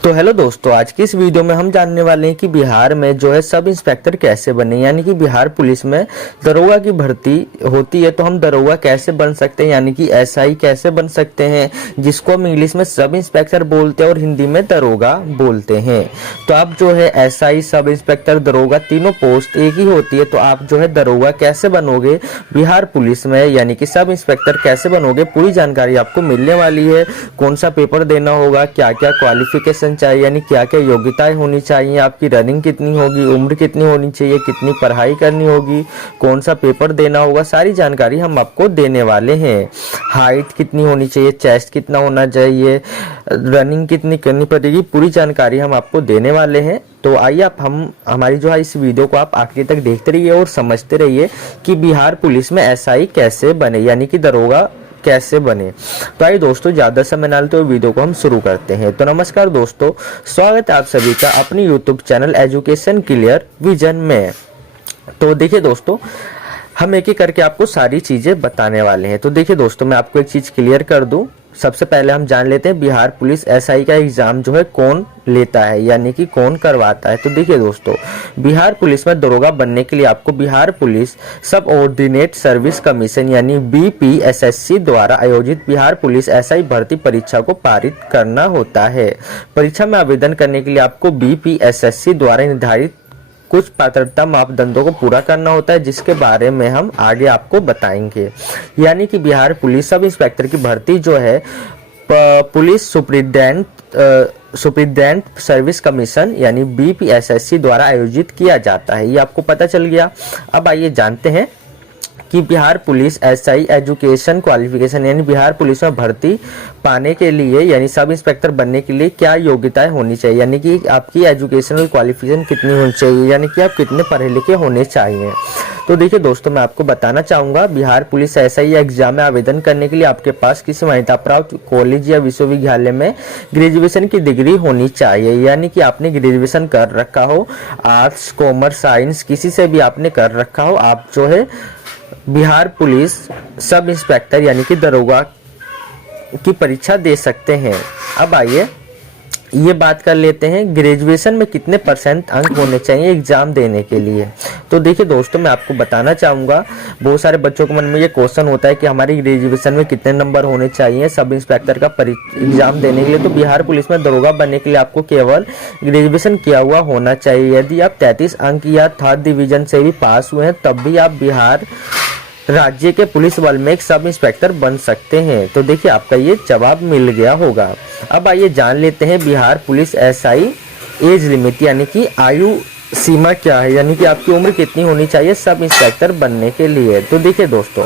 तो हेलो दोस्तों, आज की इस वीडियो में हम जानने वाले हैं कि बिहार में जो है सब इंस्पेक्टर कैसे बने। यानी कि बिहार पुलिस में दरोगा की भर्ती होती है तो हम दरोगा कैसे बन सकते हैं, यानी कि एसआई कैसे बन सकते हैं, जिसको हम इंग्लिश में सब इंस्पेक्टर बोलते हैं और हिंदी में दरोगा बोलते हैं। तो आप जो है एसआई, सब इंस्पेक्टर, दरोगा तीनों पोस्ट एक ही होती है। तो आप जो है दरोगा कैसे बनोगे बिहार पुलिस में, यानी कि सब इंस्पेक्टर कैसे बनोगे, पूरी जानकारी आपको मिलने वाली है। कौन सा पेपर देना होगा, क्या क्या क्वालिफिकेशन चाहिए, यानी क्या क्या योग्यताएं होनी चाहिए, आपकी रनिंग कितनी होगी, उम्र कितनी होनी चाहिए, कितनी पढ़ाई करनी होगी, कौन सा पेपर देना होगा, सारी जानकारी हम आपको देने वाले हैं। हाइट कितनी होनी चाहिए, चेस्ट कितना होना चाहिए, रनिंग कितनी करनी पड़ेगी, पूरी जानकारी हम आपको देने वाले हैं। तो आइए आप हमारी जो है इस वीडियो को आप आखिर तक देखते रहिए और समझते रहिए कि बिहार पुलिस में एसआई कैसे बने, यानी कि दरोगा कैसे बने। तो आइए दोस्तों, ज्यादा समय ना लेते हुए वीडियो को हम शुरू करते हैं। तो नमस्कार दोस्तों, स्वागत है आप सभी का अपनी YouTube channel education clear vision में। तो देखिए दोस्तों, हम एक एक करके आपको सारी चीजें बताने वाले हैं। तो देखिए दोस्तों, मैं आपको एक चीज क्लियर कर दूं। सबसे पहले हम जान लेते हैं बिहार पुलिस एसआई का एग्जाम जो है कौन लेता है, यानी कि कौन करवाता है। तो देखिए दोस्तों, बिहार पुलिस में दरोगा बनने के लिए आपको बिहार पुलिस सब ऑर्डिनेट सर्विस कमीशन यानी बीपीएसएससी द्वारा आयोजित बिहार पुलिस एसआई भर्ती परीक्षा को पारित करना होता है। परीक्षा में आवेदन करने के लिए आपको बीपीएसएससी द्वारा निर्धारित कुछ पात्रता मापदंडों को पूरा करना होता है, जिसके बारे में हम आगे आपको बताएंगे। यानी कि बिहार पुलिस सब इंस्पेक्टर की भर्ती जो है पुलिस सुप्रीडेंट सर्विस कमीशन यानी बीपीएसएससी द्वारा आयोजित किया जाता है। ये आपको पता चल गया। अब आइए जानते हैं कि Bihar police SI education qualification यानी बिहार पुलिस में भर्ती पाने के लिए यानी सब इंस्पेक्टर बनने के लिए क्या योग्यताएं होनी चाहिए, यानी कि आपकी एजुकेशनल क्वालिफिकेशन कितनी होनी चाहिए, यानी कि आप कितने पढ़े लिखे होने चाहिए। तो देखिए दोस्तों, मैं आपको बताना चाहूंगा बिहार पुलिस एसआई एग्जाम में आवेदन करने के लिए आपके पास किसी मान्यता प्राप्त कॉलेज या विश्वविद्यालय में ग्रेजुएशन की डिग्री होनी चाहिए, यानी कि आपने ग्रेजुएशन कर रखा हो, आर्ट्स कॉमर्स साइंस किसी से भी आपने कर रखा हो, आप जो है बिहार पुलिस सब इंस्पेक्टर यानी कि दरोगा की परीक्षा दे सकते हैं। अब आइए ये बात कर लेते हैं ग्रेजुएशन में कितने % अंक होने चाहिए एग्जाम देने के लिए। तो देखिए दोस्तों, मैं आपको बताना चाहूँगा, बहुत सारे बच्चों के मन में ये क्वेश्चन होता है कि हमारी ग्रेजुएशन में कितने नंबर होने चाहिए सब इंस्पेक्टर का एग्जाम देने के लिए। तो बिहार पुलिस में दरोगा बनने के लिए आपको केवल ग्रेजुएशन किया हुआ होना चाहिए। यदि आप 33 अंक या 3rd डिवीजन से भी पास हुए हैं तब भी आप बिहार राज्य के पुलिस बल में एक सब इंस्पेक्टर बन सकते हैं। तो देखिए आपका ये जवाब मिल गया होगा। अब आइए जान लेते हैं Bihar police SI age limit यानी कि आयु सीमा क्या है, यानी कि आपकी उम्र कितनी होनी चाहिए सब इंस्पेक्टर बनने के लिए। तो देखिए दोस्तों,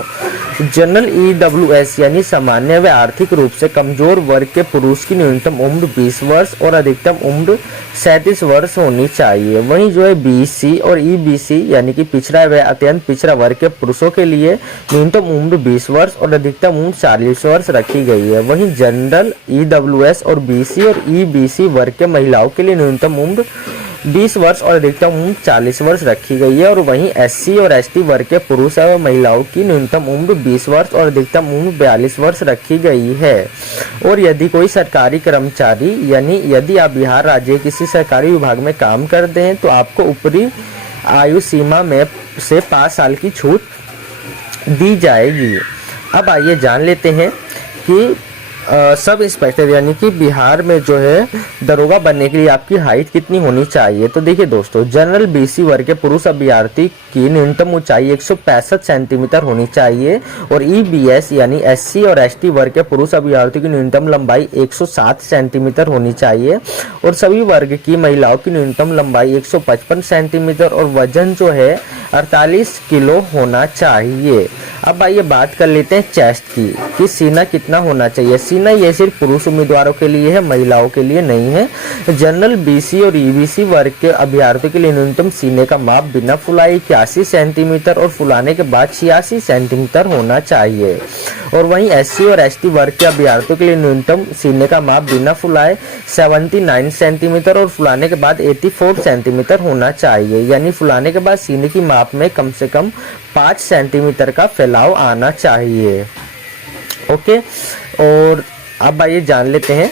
जनरल ईडब्ल्यूएस यानी सामान्य व आर्थिक रूप से कमजोर वर्ग के पुरुष की न्यूनतम उम्र 20 वर्ष और अधिकतम उम्र 37 वर्ष होनी चाहिए। वहीं जो है बीसी और ईबीसी यानी कि पिछड़ा व अत्यंत पिछड़ा वर्ग के पुरुषों के लिए न्यूनतम उम्र 20 वर्ष और अधिकतम उम्र 40 वर्ष रखी गई है। वहीं जनरल ईडब्ल्यूएस और बीसी और ईबीसी वर्ग के महिलाओं के लिए न्यूनतम उम्र 20 वर्ष और अधिकतम उम्र 40 वर्ष रखी गई है। और वहीं एससी और एसटी वर्ग के पुरुष एवं महिलाओं की न्यूनतम उम्र 20 वर्ष और अधिकतम उम्र 42 वर्ष रखी गई है। और यदि कोई सरकारी कर्मचारी यानी यदि आप बिहार राज्य किसी सरकारी विभाग में काम करते हैं तो आपको ऊपरी आयु सीमा में से 5 साल की छूट दी जाएगी। अब आइए जान लेते हैं कि सब इंस्पेक्टर यानी कि बिहार में जो है दरोगा बनने के लिए आपकी हाइट कितनी होनी चाहिए। तो देखिए दोस्तों, जनरल बीसी वर्ग के पुरुष अभ्यर्थी की न्यूनतम ऊंचाई 165 सेंटीमीटर होनी चाहिए और ईबीएस यानी एससी और एसटी वर्ग के पुरुष अभ्यर्थी की न्यूनतम लंबाई 107 सेंटीमीटर होनी चाहिए और सभी वर्ग की महिलाओं की न्यूनतम लंबाई 155 सेंटीमीटर और वजन जो है 48 किलो होना चाहिए। अब आइए बात कर लेते हैं चेस्ट की कि सीना कितना होना चाहिए। सीना ये सिर्फ पुरुष उम्मीदवारों के लिए है, महिलाओं के लिए नहीं है। जनरल बीसी और ईबीसी वर्ग के अभ्यर्थियों के लिए न्यूनतम सीने का माप बिना फुलाई 81 सेंटीमीटर और फुलाने के बाद 86 सेंटीमीटर होना चाहिए। और वहीं एससी और एसटी वर्ग के अभ्यर्थियों के लिए न्यूनतम सीने का माप बिना फुलाए 79 सेंटीमीटर और फुलाने के बाद 84 सेंटीमीटर होना चाहिए। यानी फुलाने के बाद सीने की माप में कम से कम 5 सेंटीमीटर का फैलाव आना चाहिए। ओके, और अब आइए जान लेते हैं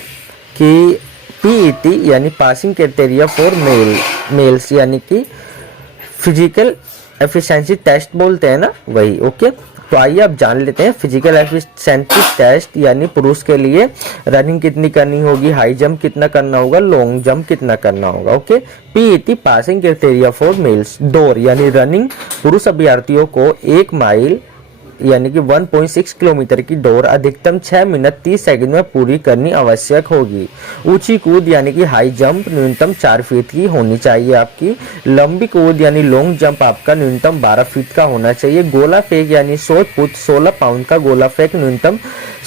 कि PET यानी पासिंग क्राइटेरिया फॉर मेल्स यानी कि फिजिकल एफिशिएंसी टेस्ट बोलते हैं ना, वही। ओके, तो आइए अब जान लेते हैं फिजिकल एफिशिएंसी टेस्ट यानी पुरुष के लिए रनिंग कितनी करनी होगी, हाई जंप कितना करना होगा, लॉन्ग जंप कितना करना होगा। Okay, PET passing criteria for mails, दौड़ यानी रनिंग पुरुष अभ्यर्थियों को 1 माइल यानी कि 1.6 किलोमीटर की दौड़ अधिकतम 6 मिनट 30 सेकंड में पूरी करनी आवश्यक होगी। ऊंची कूद यानी कि हाई जंप न्यूनतम 4 फीट की होनी चाहिए आपकी। लंबी कूद यानी लॉन्ग जंप आपका न्यूनतम 12 फीट का होना चाहिए। गोला फेंक यानी शॉट पुट 16 पाउंड का गोला फेंक न्यूनतम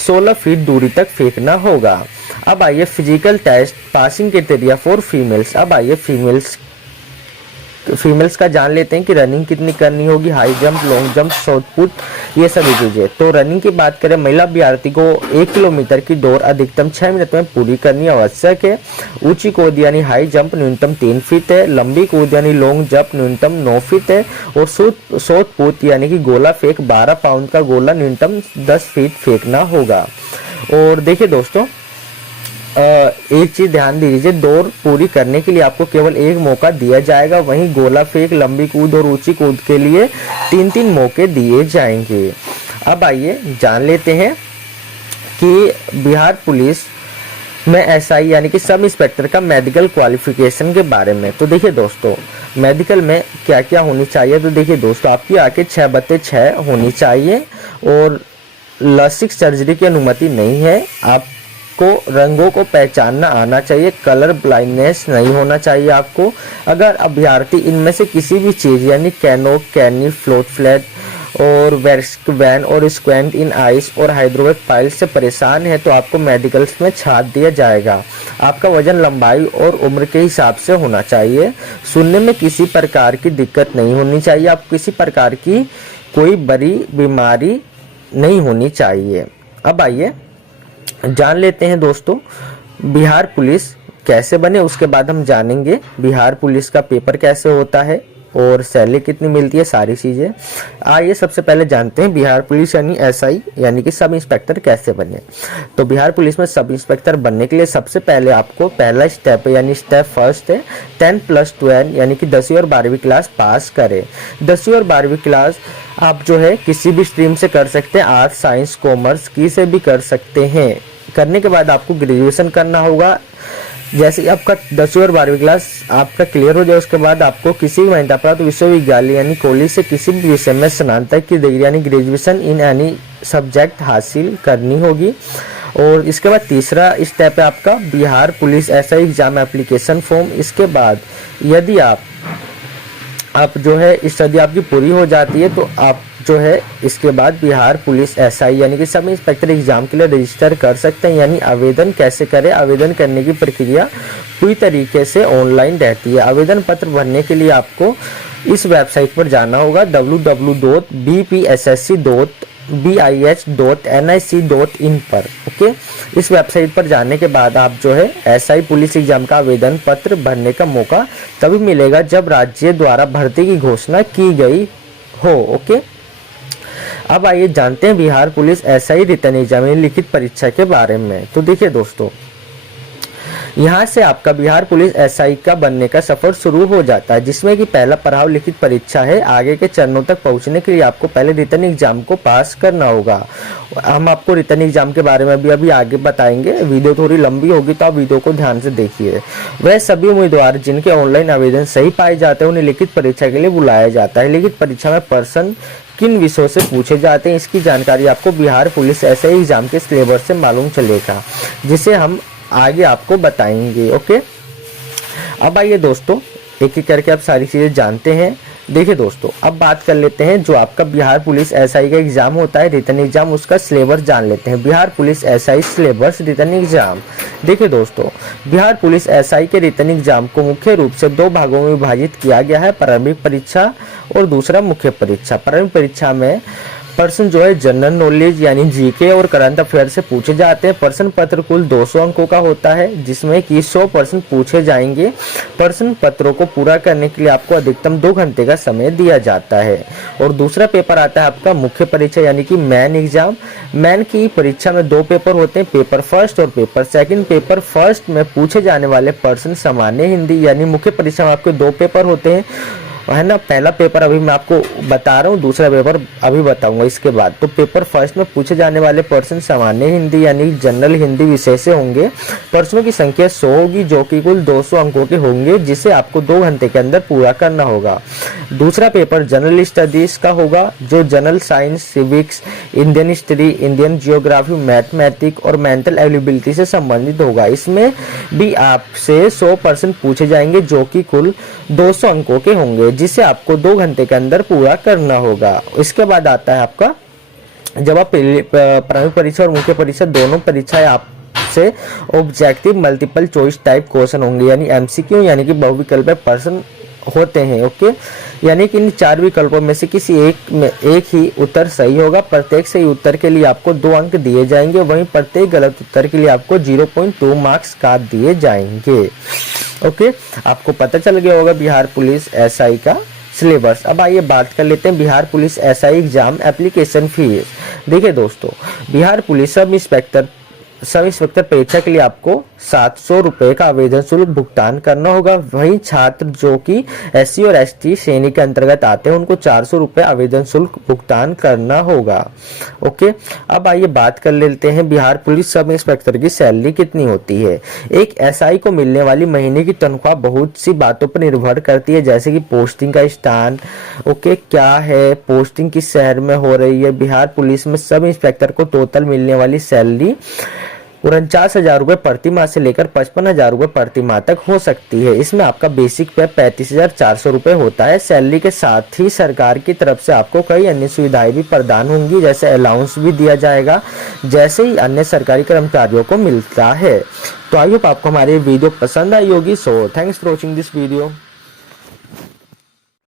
16 फीट दूरी तक फेंकना होगा। अब आइए physical test passing criteria for females. अब आइए फीमेल्स का जान लेते हैं कि रनिंग कितनी करनी होगी, high jump, long jump, shot put, ये सभी चीजें। तो रनिंग की बात करें, महिला अभ्यर्थी को 1 किलोमीटर की दौड़ अधिकतम 6 मिनट में पूरी करनी आवश्यक है। ऊंची कूद यानी हाई जंप न्यूनतम 3 फीट है। लंबी कूद यानी लॉन्ग जंप न्यूनतम 9 फीट है। और शॉट पुट यानी कि गोला फेंक 12 पाउंड का गोला न्यूनतम 10 फीट फेंकना होगा। और देखिए दोस्तों, एक चीज ध्यान दीजिए, दौड़ पूरी करने के लिए आपको केवल 1 मौका दिया जाएगा, वहीं गोला फेंक, लंबी कूद और ऊंची कूद के लिए 3-3 मौके दिए जाएंगे। अब आइए जान लेते हैं कि बिहार पुलिस में SI यानी कि सब इंस्पेक्टर का मेडिकल क्वालिफिकेशन के बारे में। तो देखिए दोस्तों, मेडिकल में क्या क्या होनी चाहिए। तो देखिए दोस्तों, आपकी आंखें 6/6 होनी चाहिए और लासिक सर्जरी की अनुमति नहीं है। आपको रंगों को पहचानना आना चाहिए, कलर ब्लाइंडनेस नहीं होना चाहिए आपको। अगर अभ्यर्थी इनमें से किसी भी चीज यानी कैनो, कैनी, फ्लोट फ्लैट और वैन और स्क्वेंट इन आइस और हाइड्रोविक पाइल से परेशान है तो आपको मेडिकल्स में छाट दिया जाएगा। आपका वजन लंबाई और उम्र के हिसाब से होना चाहिए। सुनने में किसी प्रकार की दिक्कत नहीं होनी चाहिए। आपको किसी प्रकार की कोई बड़ी बीमारी नहीं होनी चाहिए। अब आइए जान लेते हैं दोस्तों बिहार पुलिस कैसे बने। उसके बाद हम जानेंगे बिहार पुलिस का पेपर कैसे होता है और सैलरी कितनी मिलती है, सारी चीजें। आइए सबसे पहले जानते हैं बिहार पुलिस यानी SI यानी कि सब इंस्पेक्टर कैसे बने। तो बिहार पुलिस में सब इंस्पेक्टर बनने के लिए सबसे पहले आपको पहला स्टेप है यानी स्टेप फर्स्ट है 10+12 यानी कि 10वीं और 12वीं क्लास पास करें। 10वीं और 12वीं क्लास आप जो है किसी भी स्ट्रीम से कर सकते हैं, आर्ट्स, साइंस, कॉमर्स की से भी कर सकते हैं। करने के बाद आपको ग्रेजुएशन करना होगा। जैसे ही आपका 10वीं और 12वीं क्लास आपका क्लियर हो जाए उसके बाद आपको किसी भी महिला प्राप्त विश्वविद्यालय यानी कॉलेज से किसी भी विषय में स्नातक की डिग्री यानी ग्रेजुएशन इन एनी सब्जेक्ट हासिल करनी होगी। और इसके बाद तीसरा स्टेप है आपका Bihar police SI exam application form. इसके बाद यदि आप जो है स्टडी आपकी पूरी हो जाती है तो आप जो है इसके बाद बिहार पुलिस SI यानी कि सब इंस्पेक्टर एग्जाम के लिए रजिस्टर कर सकते हैं। यानी आवेदन कैसे करें, आवेदन करने की प्रक्रिया पूरी तरीके से ऑनलाइन रहती है। आवेदन पत्र भरने के लिए आपको इस वेबसाइट पर जाना होगा www.bpss.bih.nic.in पर। ओके, इस वेबसाइट पर जाने के बाद आप जो है SI पुलिस एग्जाम का आवेदन पत्र भरने का मौका तभी मिलेगा जब राज्य द्वारा भर्ती की घोषणा की गई हो। ओके, अब आइए जानते हैं Bihar police SI written exam लिखित परीक्षा के बारे में। तो देखिए दोस्तों, यहाँ से आपका बिहार पुलिस SI का बनने का सफर शुरू हो जाता है, जिसमें कि पहला पड़ाव लिखित परीक्षा है। आगे के चरणों तक पहुँचने के लिए आपको पहले रिटन एग्जाम को पास करना होगा। हम आपको रिटन एग्जाम के बारे में भी अभी आगे बताएंगे। वीडियो थोड़ी लंबी होगी तो आप वीडियो को ध्यान से देखिए। वह सभी उम्मीदवार जिनके ऑनलाइन आवेदन सही पाए जाते हैं उन्हें लिखित परीक्षा के लिए बुलाया जाता है। लिखित परीक्षा में पर्सन किन विषयों से पूछे जाते हैं इसकी जानकारी आपको बिहार पुलिस SI एग्जाम के सिलेबस से मालूम चलेगा, जिसे हम आगे आपको बताएंगे। ओके, अब आइए दोस्तों एक एक करके आप सारी चीजें जानते हैं। देखिए दोस्तों, अब बात कर लेते हैं जो आपका बिहार पुलिस SI का एग्जाम होता है रिटन एग्जाम, उसका सिलेबस जान लेते हैं। Bihar police SI syllabus written exam. देखिए दोस्तों, बिहार पुलिस SI के रिटन एग्जाम को मुख्य रूप से 2 भागों में विभाजित किया गया है, प्रारंभिक परीक्षा और दूसरा मुख्य परीक्षा। प्रारंभिक परीक्षा में प्रश्न जो है जनरल नॉलेज यानी जीके और करंट अफेयर से पूछे जाते हैं। प्रश्न पत्र कुल 200 अंकों का होता है, जिसमें कि 100 प्रश्न पूछे जाएंगे। प्रश्न पत्रों को पूरा करने के लिए आपको अधिकतम 2 घंटे का समय दिया जाता है। और दूसरा पेपर आता है आपका मुख्य परीक्षा यानी कि मेन एग्जाम। मेन की परीक्षा में 2 पेपर होते हैं, पेपर फर्स्ट और पेपर सेकंड। पेपर फर्स्ट में पूछे जाने वाले प्रश्न सामान्य हिंदी, यानी मुख्य परीक्षा में आपके 2 पेपर होते हैं, है ना। पहला पेपर अभी मैं आपको बता रहा हूँ, दूसरा पेपर अभी बताऊंगा इसके बाद। तो पेपर फर्स्ट में पूछे जाने वाले प्रश्न सामान्य हिंदी यानी जनरल हिंदी विषय से होंगे। प्रश्नों की संख्या 100 होगी, जो कि कुल 200 अंकों के होंगे, जिसे आपको 2 घंटे के अंदर पूरा करना होगा। दूसरा पेपर जनरल स्टडीज का होगा, जो general science, civics, Indian history, Indian geography, mathematics और मेंटल एबिलिटी से संबंधित होगा। इसमें भी आपसे 100 प्रश्न पूछे जाएंगे, जो कि कुल 200 अंकों के होंगे, जिसे आपको 2 घंटे के अंदर पूरा करना होगा। इसके बाद आता है आपका, जब आप प्रारंभिक परीक्षा और मुख्य परीक्षा दोनों परीक्षाएं आपसे objective multiple choice type question होंगे, यानी एमसीक्यू यानी कि बहुविकल्पीय प्रश्न होते हैं। ओके, यानी कि इन 4 विकल्पों में से किसी एक ही उत्तर सही होगा। प्रत्येक सही उत्तर के लिए आपको 2 अंक दिए जाएंगे, वहीं प्रत्येक गलत उत्तर के लिए आपको 0.2 मार्क्स काट दिए जाएंगे। ओके, आपको पता चल गया होगा बिहार पुलिस एसआई का सिलेबस। अब आइए बात कर लेते हैं Bihar police SI exam application fees. देखिए दोस्तों, बिहार पुलिस सब इंस्पेक्टर परीक्षा के लिए आपको 700 रुपए का आवेदन शुल्क भुगतान करना होगा। वहीं छात्र जो कि एससी और एसटी श्रेणी के अंतर्गत आते हैं, उनको 400 रुपए आवेदन शुल्क भुगतान करना होगा। ओके, अब आइए बात कर लेते हैं बिहार पुलिस सब इंस्पेक्टर की सैलरी कितनी होती है। एक एसआई को मिलने वाली महीने की तनख्वाह बहुत सी बातों पर निर्भर करती है, जैसे कि पोस्टिंग का स्थान, ओके क्या है, पोस्टिंग किस शहर में हो रही है। बिहार पुलिस में सब इंस्पेक्टर को टोटल मिलने वाली सैलरी 49,000 रुपए प्रति माह से लेकर 55,000 रुपए प्रति माह तक हो सकती है। इसमें आपका बेसिक पे 35,400 रुपए होता है। सैलरी के साथ ही सरकार की तरफ से आपको कई अन्य सुविधाएं भी प्रदान होंगी, जैसे अलाउंस भी दिया जाएगा, जैसे ही अन्य सरकारी कर्मचारियों को मिलता है। तो आई होप आपको हमारी वीडियो पसंद आई होगी। So thanks for watching this video.